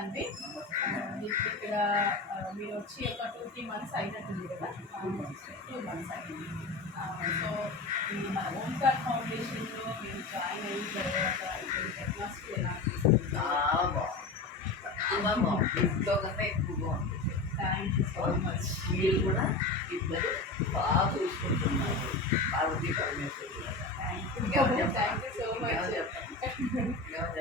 అండి. మీకు ఇక్కడ మీరు వచ్చి ఒక 2-3 మంత్స్ అయినట్టుంది కదా, 2 మంత్స్ అయింది. సో ఈ మన ఓంకార్ ఫౌండేషన్లో మీరు జాయిన్ అయిన తర్వాత ఇక్కడ టెక్నాలజీ ఎలా అనిపిస్తుంది? చాలా బాగుంది. ఇంట్లో కన్నా ఎక్కువ బాగుంది. Thank you so much. మీరు కూడా ఇద్దరు బాగా చూసుకుంటున్నారు. పార్వతీ పరమేశ్వరు కూడా. Thank you so much.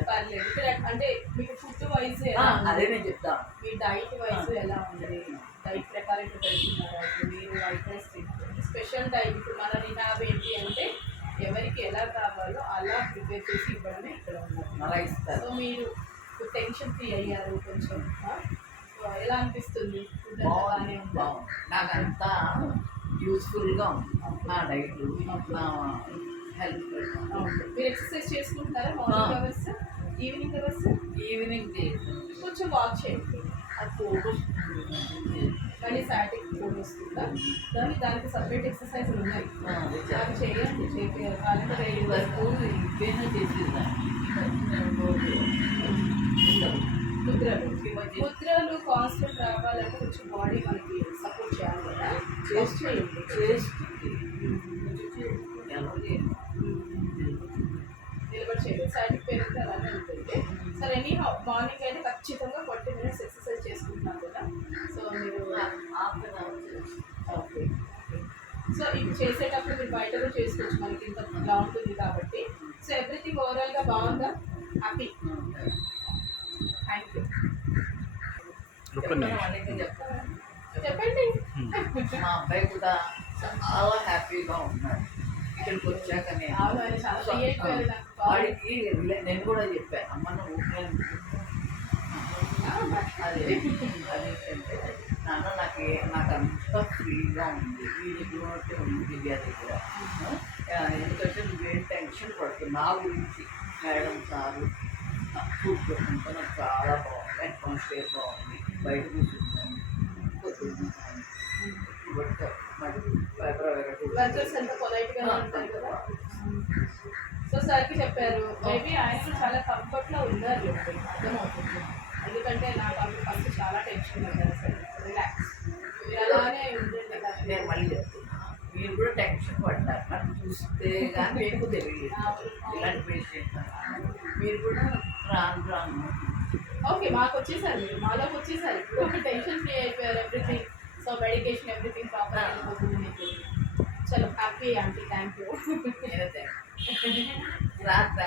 పర్లేదు. ఇక్కడ అంటే మీకు ఫుడ్ వైజ్ అదే నేను చెప్తాను. మీ డైట్ వైజ్ ఎలా ఉంది? డైట్ ప్రకారం ఇప్పుడు పెడుతున్నారా? ఇప్పుడు మీరు వైట్ రైస్ తింటుంది స్పెషల్ డైట్. ఇప్పుడు మన రిహాబ్ ఏంటి అంటే ఎవరికి ఎలా కావాలో అలా ప్రిపేర్ చేసి ఇవ్వడమే ఇక్కడ ఉన్నారు. అలా ఇస్తారు. సో మీరు టెన్షన్ ఫ్రీ అయ్యారు కొంచెం. ఎలా అనిపిస్తుంది? ఫుడ్ బాగానే బాగుంది. నాకు అంతా యూస్ఫుల్గా ఉంది నా డైట్, నా హెల్త్. మీరు ఎక్సర్సైజ్ చేసుకుంటున్నారా? Morning hours, evening hours? Evening కొంచెం వాక్ చేయండి. అది ఫోటోస్ కానీ సాటిక్ ఫోన్ వస్తుందా? దానికి సపరేట్ ఎక్సర్సైజ్ ఉన్నాయి, అవి చేయండి. చేయాలి వరకు ఇంకేనా చేసేదాన్ని. ముద్రలు కాన్స్టెంట్ రావాలంటే కొంచెం బాడీ మనకి సపోర్ట్ చేయాలి కదా. నిలబడి చేయండి. సైడ్కి పెరిగితే అలానే ఉంటుంది. సరే, ఎనీ మార్నింగ్ అయితే ఖచ్చితంగా 40 minutes ఎక్సర్సైజ్ చేసుకుంటున్నాం కదా. సో మీరు ఓకే. సో ఇది చేసేటప్పుడు మీరు బయట కూడా చేసుకోవచ్చు, మనకి ఇంత గ్రౌండ్ ఉంది కాబట్టి. సో ఎవ్రీథింగ్ ఓవరాల్గా బాగుందా? హ్యాపీ? Thank you. చెప్పండి. మా అబ్బాయి కూడా చాలా హ్యాపీగా ఉన్నాడు ఇక్కడికి వచ్చాక. వాడికి నేను కూడా చెప్పాను, అమ్మ నువ్వు అదేంటంటే నాన్న నాకు అంత ఫ్రీగా ఉంది, వీళ్ళకి ఉంది విద్యా దగ్గర. ఎందుకంటే నువ్వేం టెన్షన్ పడుతుంది నా గురించి. మేడం సారు ఫుడ్ పెట్టుకుంటే నాకు చాలా బాగుంది, అట్మాస్ఫియర్ బాగుంది, బయట కూర్చుంటాను సో సార్కి చెప్పారు. మేబీ ఆయన చాలా కంఫర్ట్లో ఉన్నారు, అర్థమవుతుంది. ఎందుకంటే నాకు అప్పుడు ఫస్ట్ చాలా టెన్షన్ పడ్డారు. సార్ రిలాక్స్, మీరు అలానే ఉండండి. నేను మళ్ళీ చెప్తున్నా, మీరు కూడా టెన్షన్ పడ్డారు, నాకు చూస్తే కానీ మీకు తెలియదు ఇలాంటి పేషెంట్. మీరు కూడా రాను ఓకే మాకు వచ్చేసారు, మీరు మాలోకి వచ్చేసారు. ఇప్పుడు ఒక టెన్షన్ ఫ్రీ అయిపోయారు. Everything, so medication everything proper అయిపోతుంది మీకు. చలో హ్యాపీ ఆంటీ. Thank you. రాత్రి